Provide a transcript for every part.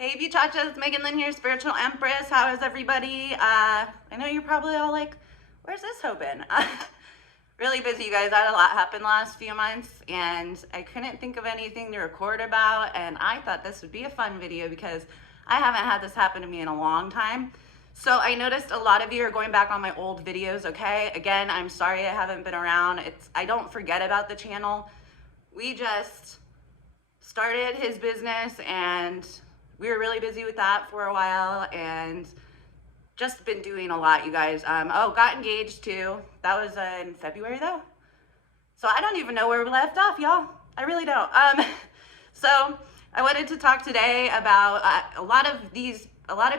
Hey Buchachas, Megan Lynn here, Spiritual Empress. How is everybody? I know you're probably all like, where's this hoe been? Really busy, you guys. I had a lot happen last few months and I couldn't think of anything to record about, and I thought this would be a fun video because I haven't had this happen to me in a long time. So I noticed a lot of you are going back on my old videos, okay? Again, I'm sorry I haven't been around. I don't forget about the channel. We just started his business and we were really busy with that for a while and just been doing a lot, you guys. Got engaged too. That was in February though. So I don't even know where we left off, y'all. I really don't. So I wanted to talk today about a lot of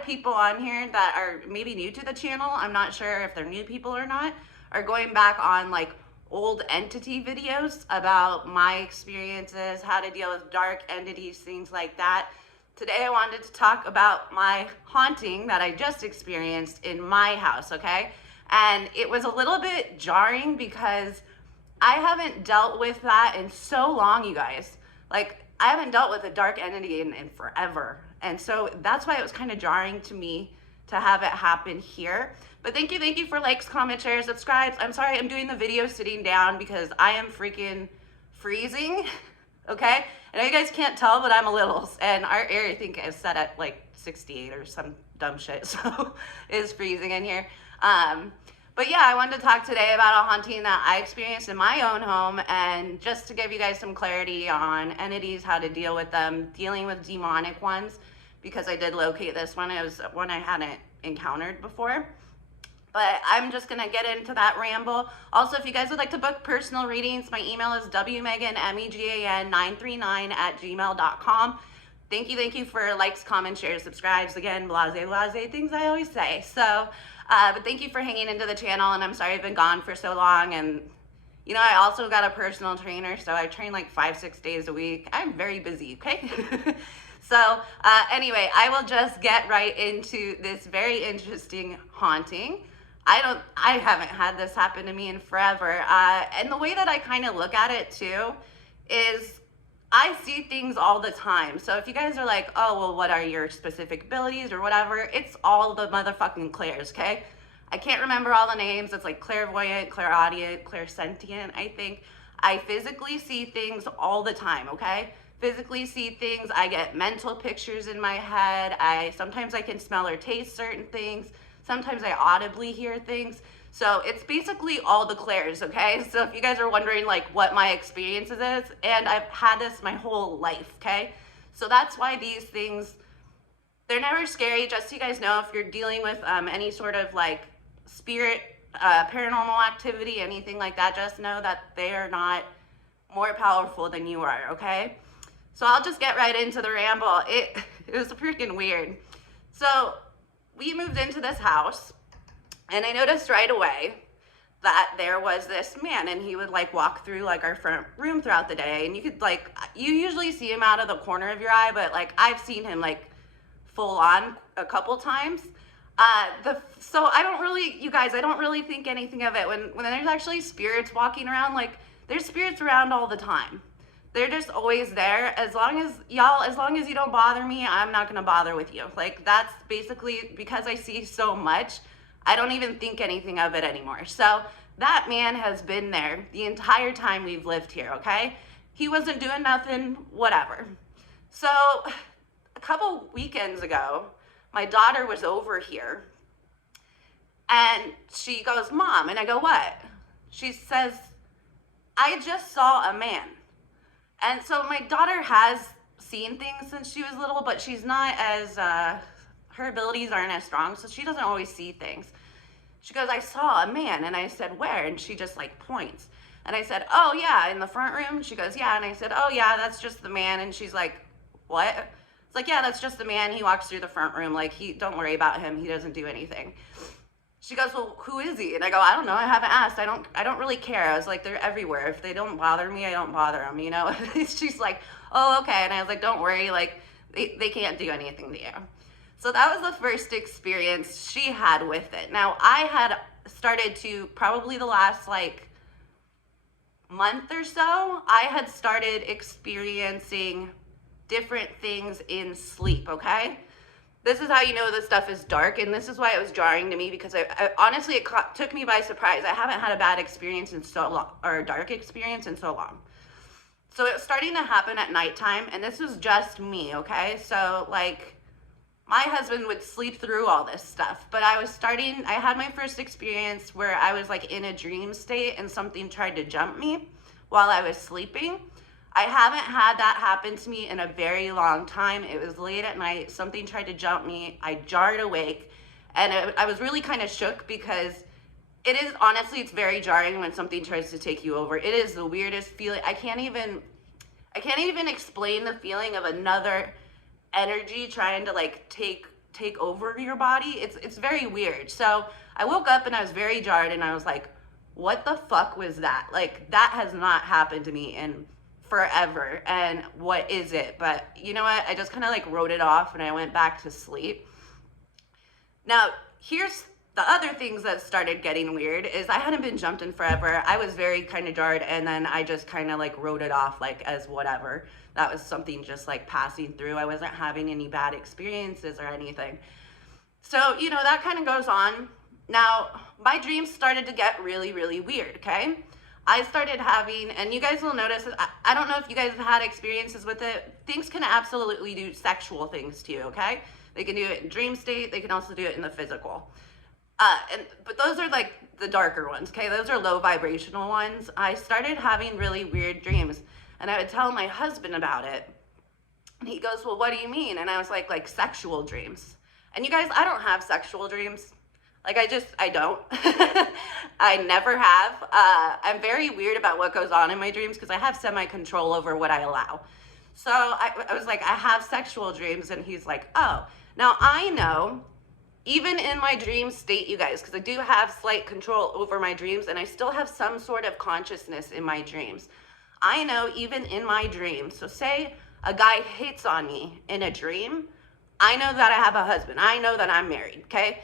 people on here that are maybe new to the channel. I'm not sure if they're new people or not, are going back on like old entity videos about my experiences, how to deal with dark entities, things like that. Today I wanted to talk about my haunting that I just experienced in my house, okay? And it was a little bit jarring because I haven't dealt with that in so long, you guys. Like, I haven't dealt with a dark entity in forever. And so that's why it was kind of jarring to me to have it happen here. But thank you for likes, comments, shares, subscribes. I'm sorry I'm doing the video sitting down because I am freaking freezing, okay? I know you guys can't tell, but I'm a little, and our air I think is set at like 68 or some dumb shit, so it's freezing in here. But yeah, I wanted to talk today about a haunting that I experienced in my own home, and just to give you guys some clarity on entities, how to deal with them, dealing with demonic ones, because I did locate this one. It was one I hadn't encountered before. But I'm just gonna get into that ramble. Also, if you guys would like to book personal readings, my email is wmegan939@gmail.com. Thank you for likes, comments, shares, subscribes. Again, blase, things I always say. So, but thank you for hanging into the channel, and I'm sorry I've been gone for so long. And you know, I also got a personal trainer, so I train like 5-6 days a week. I'm very busy, okay? So anyway, I will just get right into this very interesting haunting. I haven't had this happen to me in forever. And the way that I kind of look at it too is I see things all the time. So if you guys are like, oh, well, what are your specific abilities or whatever? It's all the motherfucking clairs, okay? I can't remember all the names. It's like clairvoyant, clairaudient, clairsentient, I think. I physically see things all the time, okay? Physically see things. I get mental pictures in my head. Sometimes I can smell or taste certain things. Sometimes I audibly hear things. So it's basically all the clairs, okay? So if you guys are wondering like what my experiences is, and I've had this my whole life, okay? So that's why these things, they're never scary. Just so you guys know, if you're dealing with any sort of like spirit, paranormal activity, anything like that, just know that they are not more powerful than you are, okay? So I'll just get right into the ramble. It was freaking weird. So we moved into this house and I noticed right away that there was this man, and he would like walk through like our front room throughout the day, and you could like, you usually see him out of the corner of your eye, but like I've seen him like full on a couple times. So I don't really, you guys, I don't really think anything of it when there's actually spirits walking around. Like there's spirits around all the time. They're just always there. As long as you don't bother me, I'm not gonna bother with you. Like that's basically, because I see so much, I don't even think anything of it anymore. So that man has been there the entire time we've lived here, okay? He wasn't doing nothing, whatever. So a couple weekends ago, my daughter was over here and she goes, Mom, and I go, what? She says, I just saw a man. And so my daughter has seen things since she was little, but she's not as, her abilities aren't as strong, so she doesn't always see things. She goes, I saw a man, and I said, where? And she just like points. And I said, oh yeah, in the front room? She goes, yeah. And I said, oh yeah, that's just the man. And she's like, what? It's like, yeah, that's just the man. He walks through the front room. Like, don't worry about him. He doesn't do anything. She goes, well, who is he? And I go, I don't know. I haven't asked. I don't really care. I was like, they're everywhere. If they don't bother me, I don't bother them, you know? She's like, oh, okay. And I was like, don't worry. Like, they can't do anything to you. So that was the first experience she had with it. Now, I had started to, probably the last like month or so, I had started experiencing different things in sleep, okay? This is how you know this stuff is dark, and this is why it was jarring to me, because I honestly, it took me by surprise. I haven't had a bad experience in so long, or a dark experience in so long. So it was starting to happen at nighttime, and this was just me, okay? So, like, my husband would sleep through all this stuff, but I had my first experience where I was, like, in a dream state, and something tried to jump me while I was sleeping. I haven't had that happen to me in a very long time. It was late at night. Something tried to jump me. I jarred awake, and I was really kind of shook, because it is, honestly, it's very jarring when something tries to take you over. It is the weirdest feeling. I can't even explain the feeling of another energy trying to, like, take over your body. It's very weird. So I woke up and I was very jarred, and I was like, what the fuck was that? Like, that has not happened to me in forever, and what is it? But you know what, I just kind of like wrote it off, and I went back to sleep. Now, here's the other things that started getting weird. Is I hadn't been jumped in forever. I was very kind of jarred, and then I just kind of like wrote it off, like, as whatever. That was something just like passing through. I wasn't having any bad experiences or anything. So, you know, that kind of goes on. Now, my dreams started to get really, really weird, okay? I started having, and you guys will notice, I don't know if you guys have had experiences with it, things can absolutely do sexual things to you, okay? They can do it in dream state, they can also do it in the physical. But those are like the darker ones, okay? Those are low vibrational ones. I started having really weird dreams, and I would tell my husband about it. And he goes, well, what do you mean? And I was like sexual dreams. And you guys, I don't have sexual dreams. Like, I don't. I never have. I'm very weird about what goes on in my dreams, because I have semi-control over what I allow. So I was like, I have sexual dreams, and he's like, oh. Now, I know, even in my dream state, you guys, because I do have slight control over my dreams, and I still have some sort of consciousness in my dreams. I know, even in my dreams, so say a guy hits on me in a dream, I know that I have a husband. I know that I'm married, okay?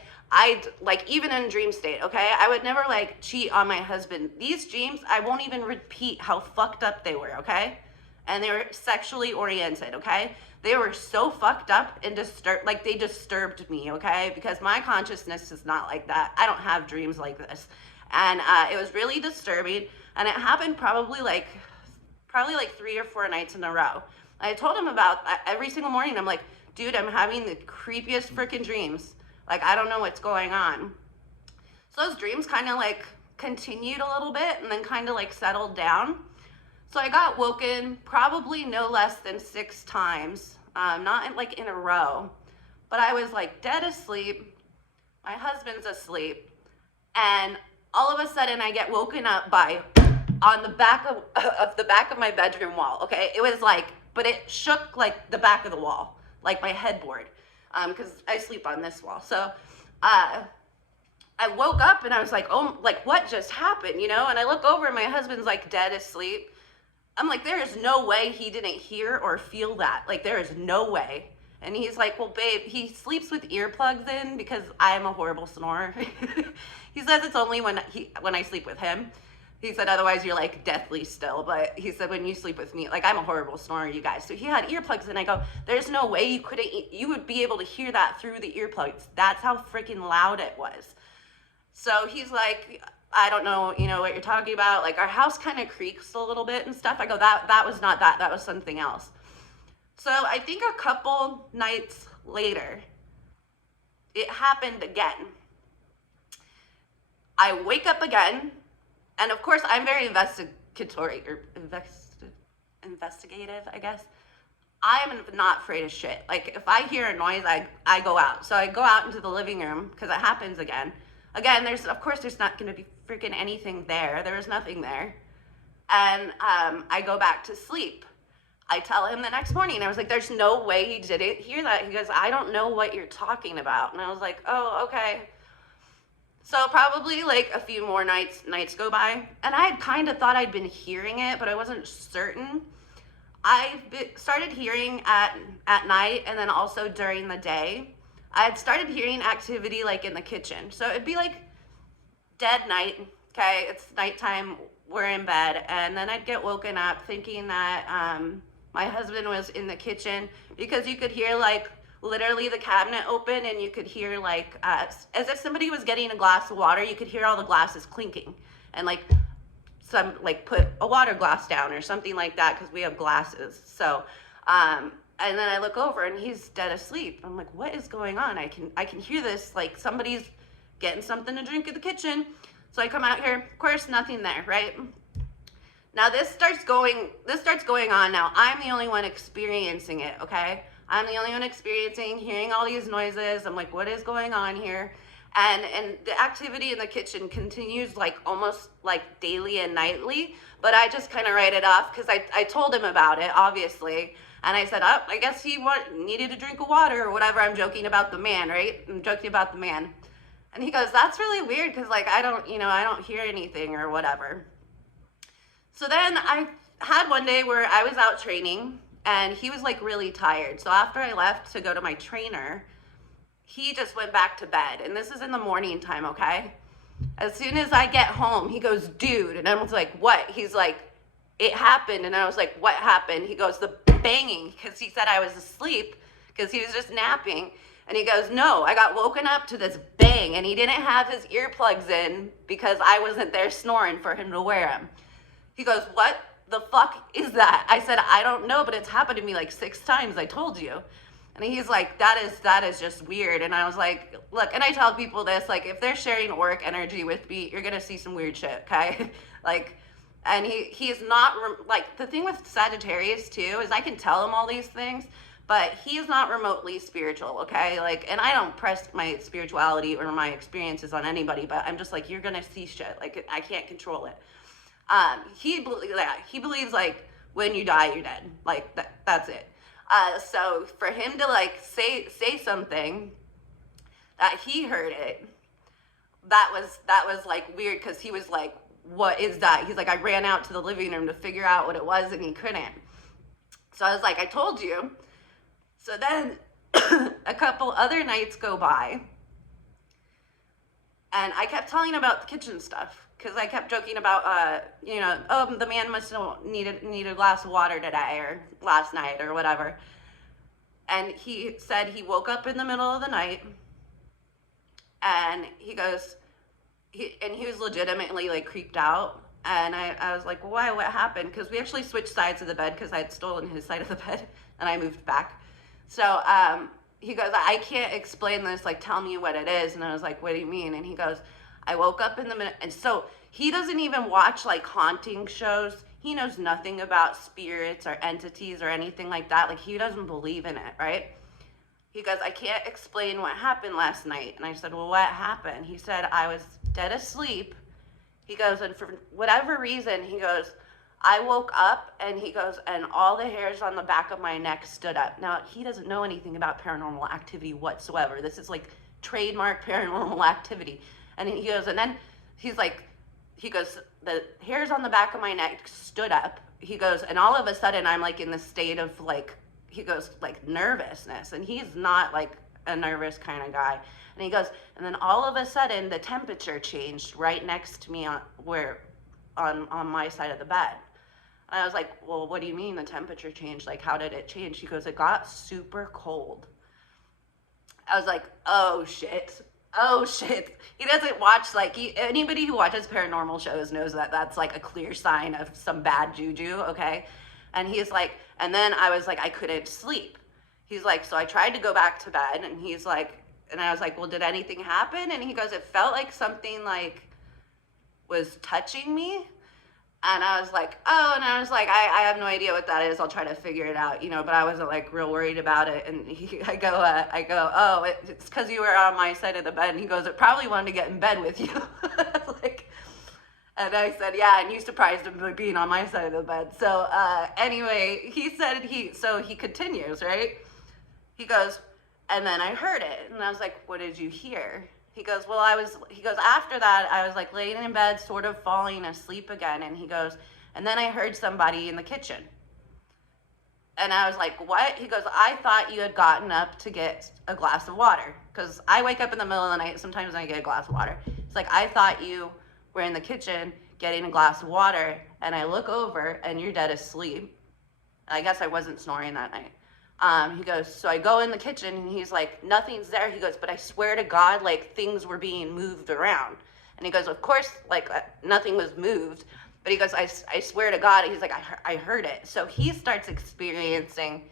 Like, even in dream state, okay? I would never, like, cheat on my husband. These dreams, I won't even repeat how fucked up they were, okay? And they were sexually oriented, okay? They were so fucked up and like, they disturbed me, okay? Because my consciousness is not like that. I don't have dreams like this. And it was really disturbing, and it happened probably like 3 or 4 nights in a row. I told him about every single morning. I'm like, dude, I'm having the creepiest freaking dreams. Like, I don't know what's going on. So those dreams kind of like continued a little bit, and then kind of like settled down. So I got woken probably no less than 6 times, not like in a row, but I was like dead asleep. My husband's asleep, and all of a sudden I get woken up by on the back of the back of my bedroom wall. Okay, it was like, but it shook like the back of the wall, like my headboard, because I sleep on this wall. So I woke up and I was like, oh, like, what just happened, you know? And I look over and my husband's like dead asleep. I'm like, there is no way he didn't hear or feel that. Like, there is no way. And he's like, well, babe, he sleeps with earplugs in because I am a horrible snorer. He says it's only when I sleep with him. He said, otherwise you're like deathly still. But he said, when you sleep with me, like, I'm a horrible snorer, you guys. So he had earplugs, and I go, there's no way you would be able to hear that through the earplugs. That's how freaking loud it was. So he's like, I don't know, you know, what you're talking about. Like, our house kind of creaks a little bit and stuff. I go, that was not that. That was something else. So I think a couple nights later, it happened again. I wake up again, and of course, I'm very investigative, I guess. I am not afraid of shit. Like, if I hear a noise, I go out. So I go out into the living room, because it happens again. Again, there's not going to be freaking anything there. There was nothing there. And I go back to sleep. I tell him the next morning, I was like, there's no way he didn't hear that. He goes, I don't know what you're talking about. And I was like, oh, okay. So probably like a few more nights go by. And I had kind of thought I'd been hearing it, but I wasn't certain. I started hearing at night, and then also during the day. I had started hearing activity like in the kitchen. So it'd be like dead night, okay? It's nighttime, we're in bed, and then I'd get woken up thinking that my husband was in the kitchen, because you could hear like literally the cabinet open, and you could hear like as if somebody was getting a glass of water. You could hear all the glasses clinking, and like some like put a water glass down or something like that, because we have glasses. So and then I look over and he's dead asleep. I'm like, what is going on? I can hear this, like somebody's getting something to drink in the kitchen. So I come out here, of course nothing there, right? Now this starts going on. Now I'm the only one experiencing it, okay? I'm the only one experiencing, hearing all these noises. I'm like, what is going on here? And the activity in the kitchen continues like almost like daily and nightly, but I just kind of write it off, because I told him about it, obviously. And I said, oh, I guess he needed a drink of water or whatever. I'm joking about the man, right? I'm joking about the man. And he goes, that's really weird, because like I don't hear anything or whatever. So then I had one day where I was out training and he was like really tired. So after I left to go to my trainer, he just went back to bed. And this is in the morning time, okay? As soon as I get home, he goes, dude. And I was like, what? He's like, it happened. And I was like, what happened? He goes, the banging, because he said I was asleep because he was just napping. And he goes, no, I got woken up to this bang. And he didn't have his earplugs in because I wasn't there snoring for him to wear them. He goes, what the fuck is that? I said, I don't know, but it's happened to me like 6 times. I told you. And he's like, that is just weird. And I was like, look, and I tell people this, like, if they're sharing auric energy with me, you're going to see some weird shit, okay? Like, and he is not, like, the thing with Sagittarius, too, is I can tell him all these things, but he is not remotely spiritual, okay? Like, and I don't press my spirituality or my experiences on anybody, but I'm just like, you're going to see shit. Like, I can't control it. He believes, like, when you die, you're dead. Like, that's it. So for him to like say something that he heard it, that was like weird, because he was like, what is that? He's like, I ran out to the living room to figure out what it was, and he couldn't. So I was like, I told you. So then a couple other nights go by, and I kept telling him about the kitchen stuff, because I kept joking about, oh, the man must need a glass of water today or last night or whatever. And he said he woke up in the middle of the night, and he goes, he was legitimately like creeped out. And I was like, why, what happened? Because we actually switched sides of the bed, because I had stolen his side of the bed and I moved back. So he goes, I can't explain this, like, tell me what it is. And I was like, what do you mean? And he goes, I woke up in the minute. And so he doesn't even watch like haunting shows. He knows nothing about spirits or entities or anything like that. Like, he doesn't believe in it, right? He goes, I can't explain what happened last night. And I said, well, what happened? He said, I was dead asleep. He goes, and for whatever reason, he goes, I woke up, and he goes, and all the hairs on the back of my neck stood up. Now, he doesn't know anything about paranormal activity whatsoever. This is like trademark paranormal activity. And he goes, and then he's like, he goes, the hairs on the back of my neck stood up. He goes, and all of a sudden I'm like in the state of like, he goes, like nervousness. And he's not like a nervous kind of guy. And he goes, and then all of a sudden the temperature changed right next to me on my side of the bed. And I was like, well, what do you mean the temperature changed? Like, how did it change? He goes, it got super cold. I was like, oh shit. He doesn't watch, like, anybody who watches paranormal shows knows that that's like a clear sign of some bad juju, okay? And he's like, and then I was like, I couldn't sleep. He's like, so I tried to go back to bed, and he's like, and I was like, well, did anything happen? And he goes, it felt like something like was touching me. And I was like, oh, and I was like, I have no idea what that is. I'll try to figure it out, but I wasn't like real worried about it. And I go, oh, it's because you were on my side of the bed. And he goes, it probably wanted to get in bed with you. Like, and I said, yeah, and you surprised him by being on my side of the bed. So anyway, he said he continues, right? He goes, and then I heard it. And I was like, what did you hear? He goes, well, after that, I was like laying in bed, sort of falling asleep again. And he goes, and then I heard somebody in the kitchen. And I was like, what? He goes, I thought you had gotten up to get a glass of water. Because I wake up in the middle of the night, sometimes I get a glass of water. It's like, I thought you were in the kitchen getting a glass of water. And I look over and you're dead asleep. And I guess I wasn't snoring that night. He goes, so I go in the kitchen and he's like, nothing's there. He goes, but I swear to God, like things were being moved around. And he goes, of course, like nothing was moved. But he goes, I swear to God. He's like, I heard it. So he starts experiencing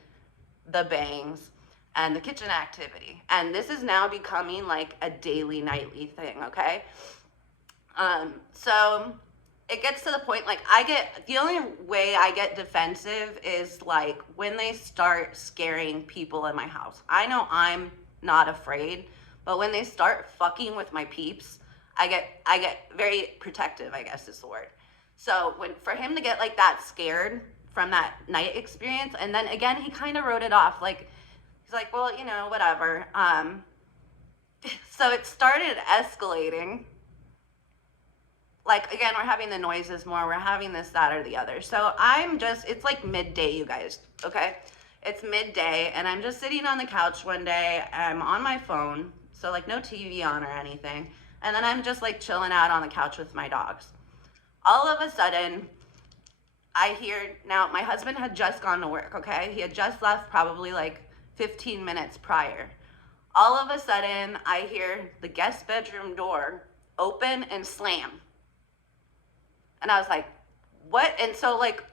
the bangs and the kitchen activity. And this is now becoming like a daily, nightly thing, okay? So it gets to the point, like the only way I get defensive is like when they start scaring people in my house. I know I'm not afraid, but when they start fucking with my peeps, I get very protective, I guess is the word. So for him to get like that scared from that night experience, and then again, he kind of wrote it off. Like, he's like, well, you know, whatever. So it started escalating. Like, again, we're having the noises more. We're having this, that, or the other. So it's like midday, you guys, okay? It's midday, and I'm just sitting on the couch one day. I'm on my phone, so like no TV on or anything. And then I'm just like chilling out on the couch with my dogs. All of a sudden, I hear, now my husband had just gone to work, okay? He had just left probably like 15 minutes prior. All of a sudden, I hear the guest bedroom door open and slam. And I was like, what? And so like,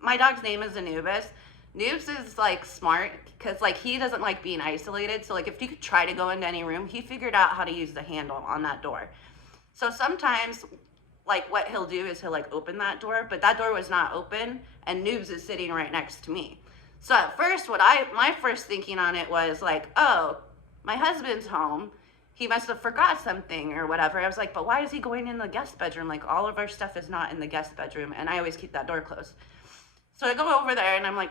my dog's name is Anubis. Noobs is like smart because like he doesn't like being isolated. So like if you could try to go into any room, he figured out how to use the handle on that door. So sometimes like what he'll do is he'll like open that door, but that door was not open and Noobs is sitting right next to me. So at first my first thinking on it was like, oh, my husband's home. He must have forgot something or whatever. I was like, but why is he going in the guest bedroom? Like all of our stuff is not in the guest bedroom and I always keep that door closed. So I go over there and I'm like,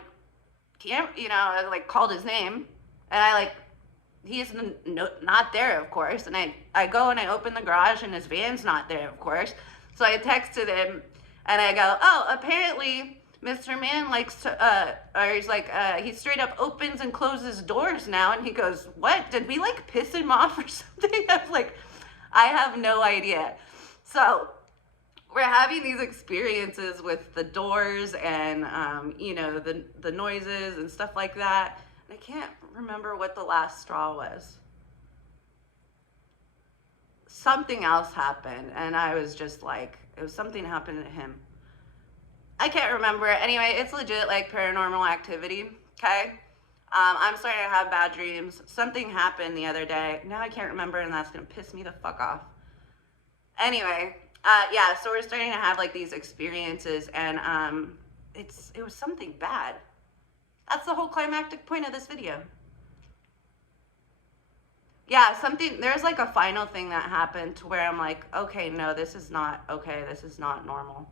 I like called his name and he's not there, of course. And I go and I open the garage and his van's not there, of course. So I texted him and I go, oh, apparently Mr. Man likes to, or he's like, he straight up opens and closes doors now. And he goes, what? Did we like piss him off or something? I was like, I have no idea. So we're having these experiences with the doors and, the noises and stuff like that. And I can't remember what the last straw was. Something else happened. And I was just like, it was something happened to him. I can't remember. Anyway, it's legit like paranormal activity, okay? I'm starting to have bad dreams. Something happened the other day. Now I can't remember, and that's going to piss me the fuck off. Anyway, yeah, so we're starting to have like these experiences, and it was something bad. That's the whole climactic point of this video. Yeah, there's like a final thing that happened to where I'm like, okay, no, this is not okay. This is not normal.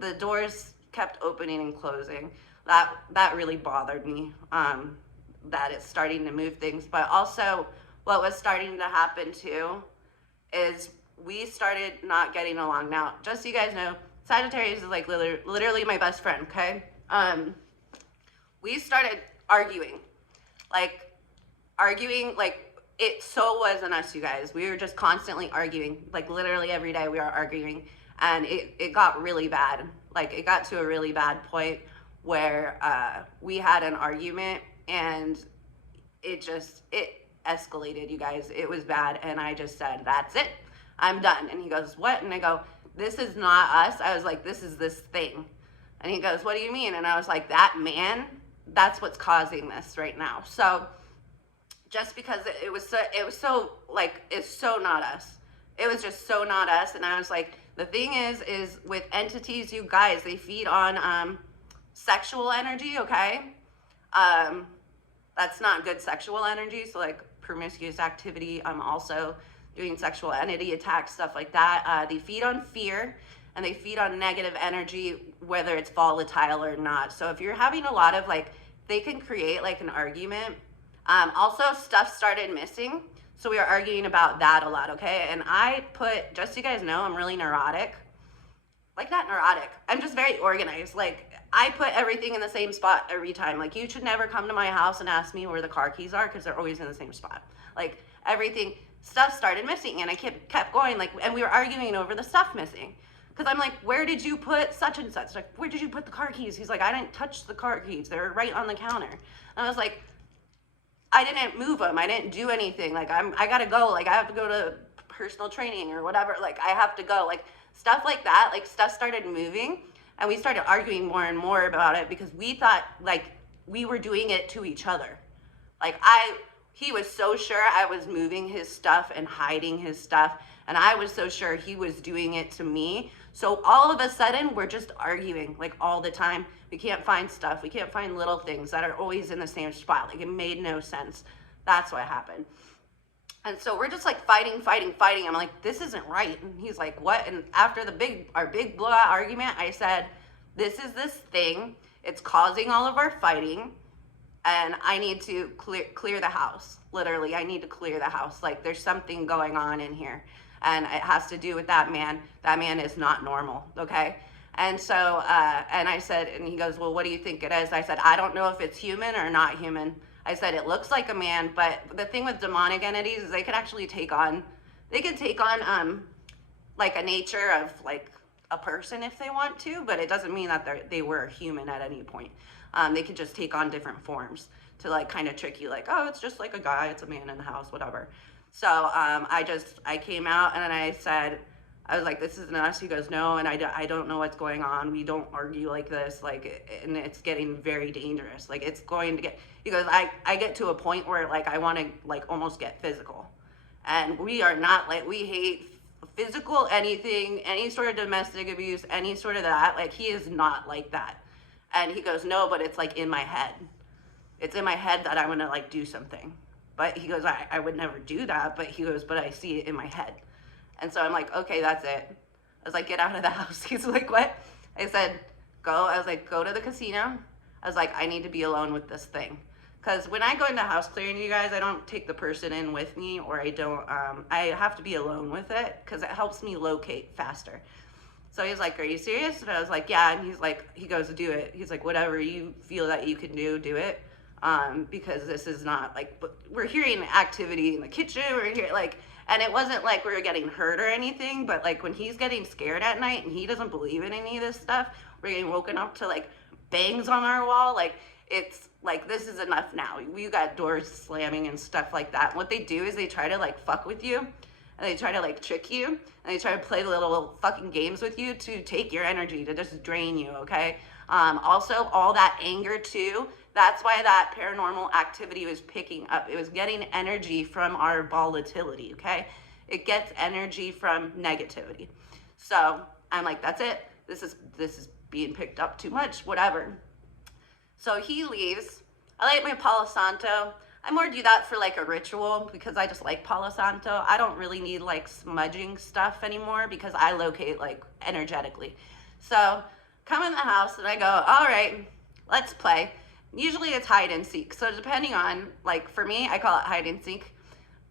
The doors kept opening and closing. That really bothered me, that it's starting to move things. But also what was starting to happen too is we started not getting along. Now, just so you guys know, Sagittarius is like literally my best friend, okay? We started arguing, like it so wasn't us, you guys. We were just constantly arguing, like literally every day we were arguing. And it got really bad. Like it got to a really bad point where we had an argument and it escalated, you guys. It was bad. And I just said, that's it. I'm done. And he goes, what? And I go, this is not us. I was like, this is this thing. And he goes, what do you mean? And I was like, that man, that's what's causing this right now. So just because it's so not us. It was just so not us. And I was like, the thing is with entities, you guys, they feed on sexual energy, okay? That's not good sexual energy. So like promiscuous activity, I'm also doing sexual entity attacks, stuff like that. They feed on fear and they feed on negative energy, whether it's volatile or not. So if you're having a lot of they can create like an argument. Also, stuff started missing. So we were arguing about that a lot, okay? And just so you guys know, I'm really neurotic. Like, not neurotic. I'm just very organized. Like, I put everything in the same spot every time. Like, you should never come to my house and ask me where the car keys are because they're always in the same spot. Like, stuff started missing. And I kept going, and we were arguing over the stuff missing. Because I'm like, where did you put such and such? Like, where did you put the car keys? He's like, I didn't touch the car keys. They're right on the counter. And I was like, I didn't move them. I didn't do anything. Like, I gotta go. Like, I have to go to personal training or whatever. Like, I have to go. Like, stuff like that. Like, stuff started moving, and we started arguing more and more about it because we thought, like, we were doing it to each other. Like, he was so sure I was moving his stuff and hiding his stuff, and I was so sure he was doing it to me. So all of a sudden, we're just arguing, like, all the time. We can't find stuff. We can't find little things that are always in the same spot. Like, it made no sense. That's what happened. And so we're just like fighting. I'm like, this isn't right. And he's like, what? And after our big blowout argument, I said, this is this thing. It's causing all of our fighting. And I need to clear the house. Literally, I need to clear the house. Like, there's something going on in here. And it has to do with that man. That man is not normal, okay? And so, and I said, and he goes, well, what do you think it is? I said, I don't know if it's human or not human. I said, it looks like a man, but the thing with demonic entities is they could actually take on, like a nature of like a person if they want to, but it doesn't mean that they were a human at any point. They could just take on different forms to like kind of trick you, like, oh, it's just like a guy, it's a man in the house, whatever. So I came out and then I said, I was like, this isn't us. He goes, no, and I don't know what's going on. We don't argue like this, like, and it's getting very dangerous. Like, it's going to get, he goes, I get to a point where, like, I want to, like, almost get physical. And we are not, like, we hate physical anything, any sort of domestic abuse, any sort of that. Like, he is not like that. And he goes, no, but it's, like, in my head. It's in my head that I'm going to, like, do something. But he goes, I would never do that. But he goes, but I see it in my head. And so I'm like, okay, that's it. I was like, get out of the house. He's like, what? I said, go. I was like, go to the casino. I was like, I need to be alone with this thing. Because when I go into house clearing, you guys, I don't take the person in with me, or I don't, I have to be alone with it because it helps me locate faster. So he's like, are you serious? And I was like, yeah. And he's like, he goes, do it. He's like, whatever you feel that you can do it. Because this is not like, we're hearing activity in the kitchen. We're here, like, and it wasn't like we were getting hurt or anything, but like when he's getting scared at night and he doesn't believe in any of this stuff, we're getting woken up to like bangs on our wall. Like, it's like, this is enough now. We got doors slamming and stuff like that. And what they do is they try to like fuck with you, and they try to like trick you, and they try to play little fucking games with you to take your energy, to just drain you, okay? Also, all that anger too, that's why that paranormal activity was picking up. It was getting energy from our volatility, okay? It gets energy from negativity. So I'm like, that's it. This is being picked up too much, whatever. So he leaves. I light my Palo Santo. I more do that for like a ritual because I just like Palo Santo. I don't really need like smudging stuff anymore because I locate like energetically. So come in the house and I go, all right, let's play. Usually it's hide and seek. So depending on, like, for me, I call it hide and seek.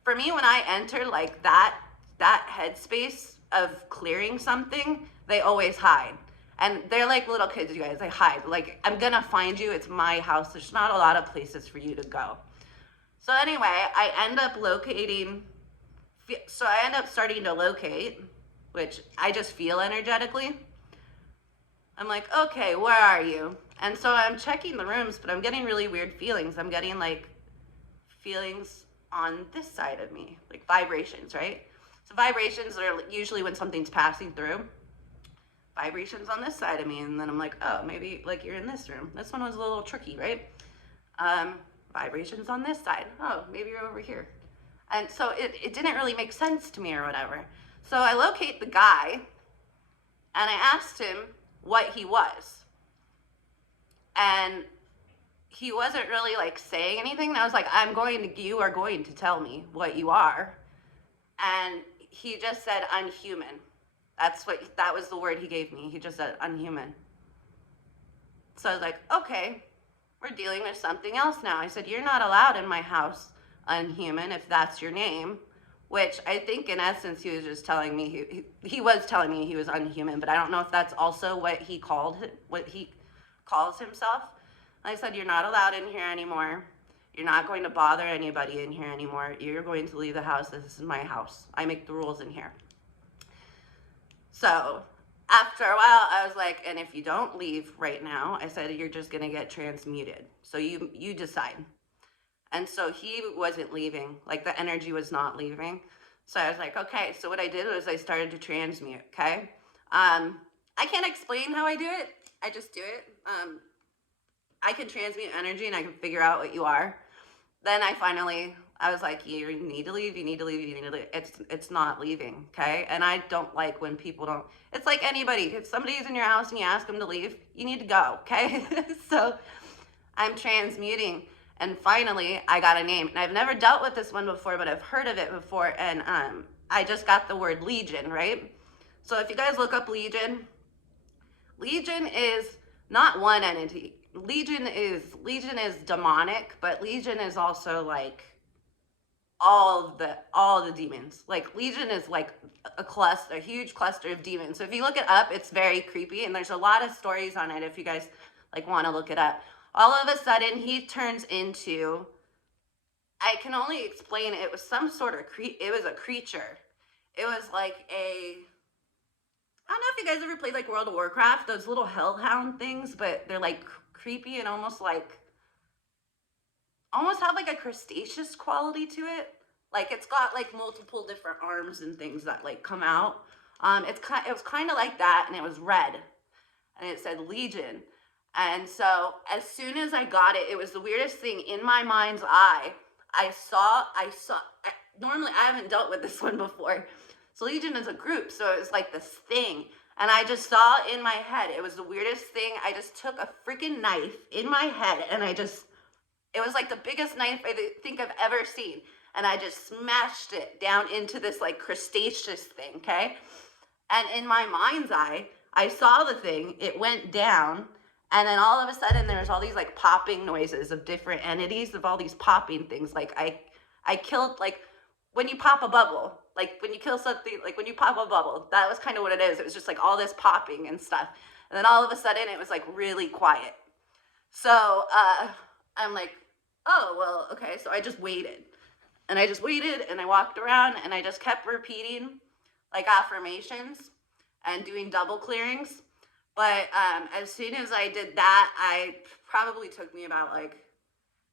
For me, when I enter like that headspace of clearing something, they always hide. And they're like little kids, you guys. They hide. Like, I'm gonna find you. It's my house. There's not a lot of places for you to go. So anyway, I end up starting to locate, which I just feel energetically. I'm like, okay, where are you? And so I'm checking the rooms, but I'm getting really weird feelings. I'm getting like feelings on this side of me, like vibrations, right? So vibrations are usually when something's passing through. Vibrations on this side of me, and then I'm like, oh, maybe like you're in this room. This one was a little tricky, right? Vibrations on this side. Oh, maybe you're over here. And so it didn't really make sense to me or whatever. So I locate the guy, and I asked him what he was. And he wasn't really like saying anything. And I was like, you are going to tell me what you are. And he just said unhuman. That was the word he gave me. He just said unhuman. So I was like, okay, we're dealing with something else now. I said, you're not allowed in my house, unhuman, if that's your name. Which I think in essence he was just telling me, he was telling me he was unhuman, but I don't know if that's also what he calls himself. I said, you're not allowed in here anymore. You're not going to bother anybody in here anymore. You're going to leave the house. This is my house. I make the rules in here. So after a while, I was like, and if you don't leave right now, I said, you're just going to get transmuted. So you decide. And so he wasn't leaving. Like the energy was not leaving. So I was like, okay. So what I did was I started to transmute. Okay. I can't explain how I do it. I just do it. I can transmute energy and I can figure out what you are. Then I was like, you need to leave, you need to leave, you need to leave. It's not leaving, okay? And I don't like when people don't, it's like anybody. If somebody's in your house and you ask them to leave, you need to go, okay? So I'm transmuting, and finally I got a name. And I've never dealt with this one before, but I've heard of it before, and I just got the word Legion, right? So if you guys look up Legion, Legion is not one entity. Legion is demonic, but Legion is also like all the demons. Like Legion is like a huge cluster of demons. So if you look it up, it's very creepy, and there's a lot of stories on it if you guys like want to look it up. All of a sudden he turns into, I can only explain it was some sort of it was a creature. It was like I don't know if you guys ever played like World of Warcraft, those little hellhound things, but they're like creepy and almost have like a crustaceous quality to it. Like it's got like multiple different arms and things that like come out. It was kind of like that, and it was red, and it said Legion. And so as soon as I got it, it was the weirdest thing. In my mind's eye, I saw. Normally I haven't dealt with this one before. So Legion is a group, so it was like this thing. And I just saw in my head, it was the weirdest thing. I just took a freaking knife in my head, and it was like the biggest knife I think I've ever seen. And I just smashed it down into this like crustaceous thing, okay? And in my mind's eye, I saw the thing, it went down, and then all of a sudden there was all these like popping noises of different entities, of all these popping things. Like I killed, like when you pop a bubble, like when you kill something, like when you pop a bubble, that was kind of what it is. It was just like all this popping and stuff. And then all of a sudden it was like really quiet. So I'm like, oh, well, okay. So I just waited. And I just waited, and I walked around, and I just kept repeating like affirmations and doing double clearings. But as soon as I did that, I probably took me about like,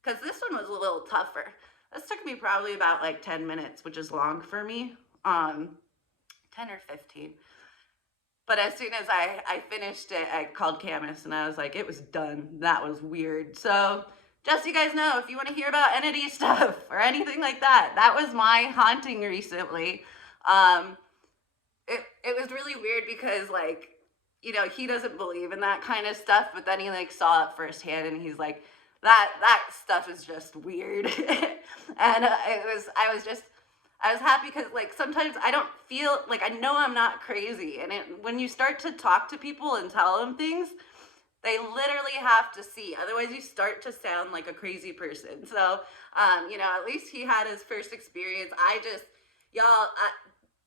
because this one was a little tougher. This took me probably about like 10 minutes, which is long for me, 10 or 15. But as soon as I finished it, I called Camus, and I was like, it was done. That was weird. So just so you guys know, if you want to hear about entity stuff or anything like that, that was my haunting recently. It was really weird because like, you know, he doesn't believe in that kind of stuff, but then he like saw it firsthand, and he's like, that stuff is just weird. And I was happy because like sometimes I don't feel like, I know I'm not crazy, and when you start to talk to people and tell them things, they literally have to see. Otherwise, you start to sound like a crazy person. So, you know, at least he had his first experience.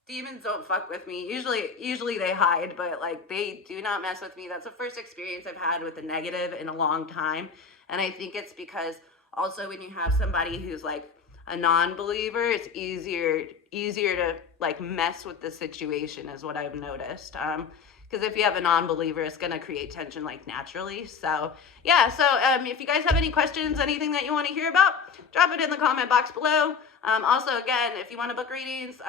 Demons don't fuck with me. Usually they hide, but like they do not mess with me. That's the first experience I've had with a negative in a long time. And I think it's because also when you have somebody who's like a non-believer, it's easier to like mess with the situation, is what I've noticed. Because if you have a non-believer, it's going to create tension like naturally. So yeah, so if you guys have any questions, anything that you want to hear about, drop it in the comment box below. Also, again, if you want to book readings,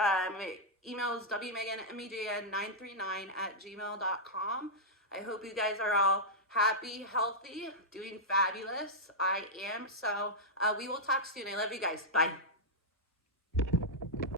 email is wmegan@megn939@gmail.com. I hope you guys are all happy, healthy, doing fabulous. I am. So we will talk soon. I love you guys. Bye.